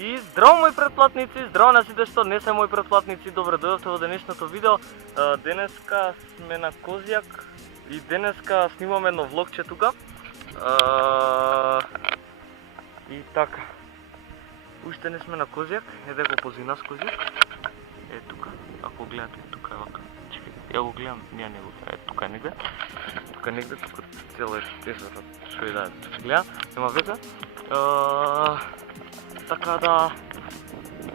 И здраво мои претплатници, здраво на сите што не се мои претплатници, добре дојдовте во денешното видео. Денеска сме на Козјак и денеска снимаме едно влогче тука. И така. Уште не сме на Козјак, еде го пози нас Козјак. Е тука, ако гледате тука е вака. Чекај, ја го гледам, не го гледам, тука е негде. Тука цело е тезорот, што и да гледам, нема веза. Така да,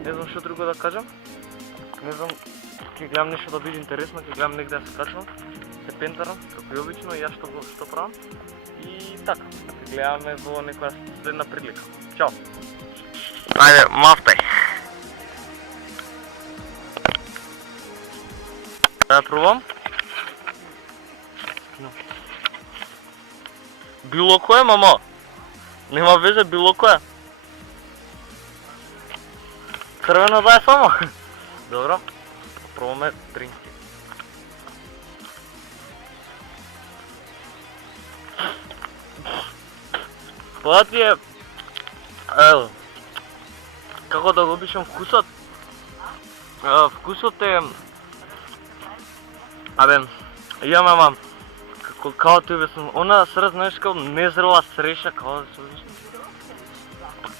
не знам што друго да кажам. Не знам, ќе гледам нешто да биде интересно, ќе гледам негде да се качвам, се пентарам, како и обично, и јас што правам. И така, ќе гледаме во некоја следна прилика. Чао! Ајде, мафтај! Да ја пробам? Било која, мамо? Нема везе, било која? Црвено да е само? Добро, пробаме дринки. Тоа ти е... како да го опишам вкусот? Вкусот е... имам како ти објаснам, она сред, знаеш, како незрела среша, како да се објаснам.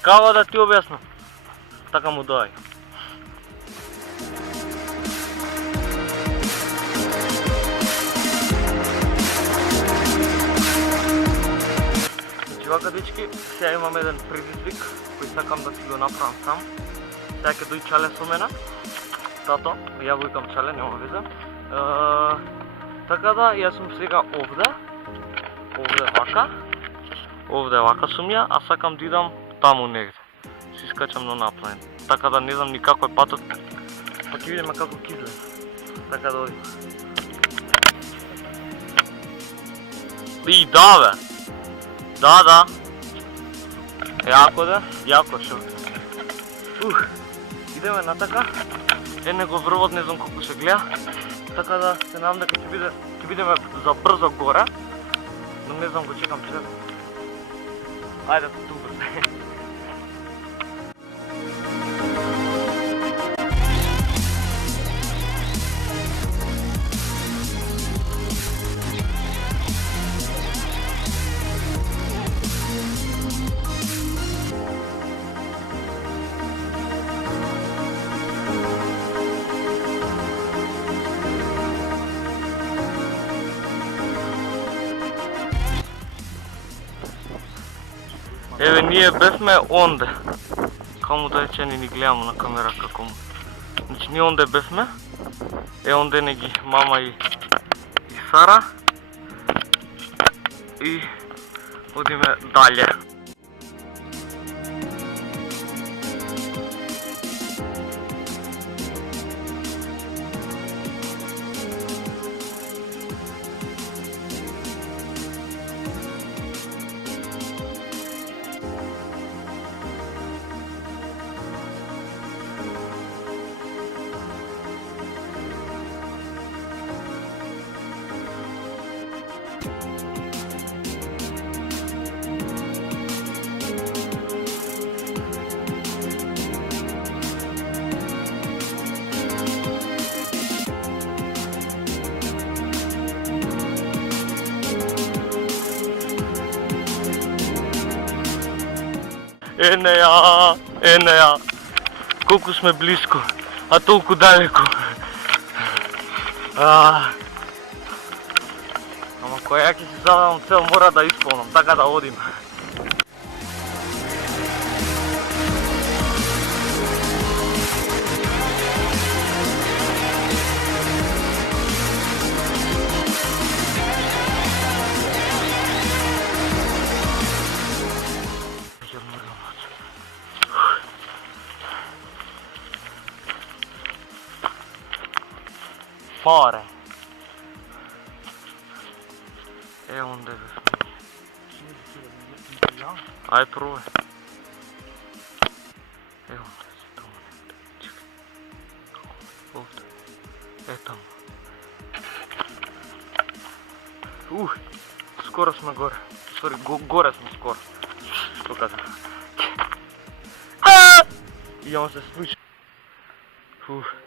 Како да ти објаснам? Така му доаѓа. Значи вака, дечки, сега имам еден предизвик кој сакам да си го направам сам. Сега ќе дојде Чале со мене. Тато, ја го викам Чале, нема веза. Така да, јас сум сега овде. Овде вака сум ја, а сакам да идам таму негде. Си скачам на напланет. Така да не знам ни како е патот. Па ќе видиме како ќе изгледа. Така да одим. И да бе! Да. Јако да, јако шо. Идеме натака. Него врвот не знам колку се гледа. Така да се надам дека ќе бидеме за брзо горе. Но не знам, го чекам че. Ајде, тубрз. Еве, ние бевме онде. Каму да рече ни гледамо на камера како му. Значи, ние онде бевме. Онде не ги мама и Сара. И одиме далje. Ене ја, колку сме близко, а толку далеко. Ама кој ја ќе си задам цел, мора да исполнам, така да одим. Pare. Онде бе. Ај пробај. Онде си таму негде. Чекај. Овде. Таму. Скоро сме горе. Горе сме скоро. Што кажам? и он се случи. Фух.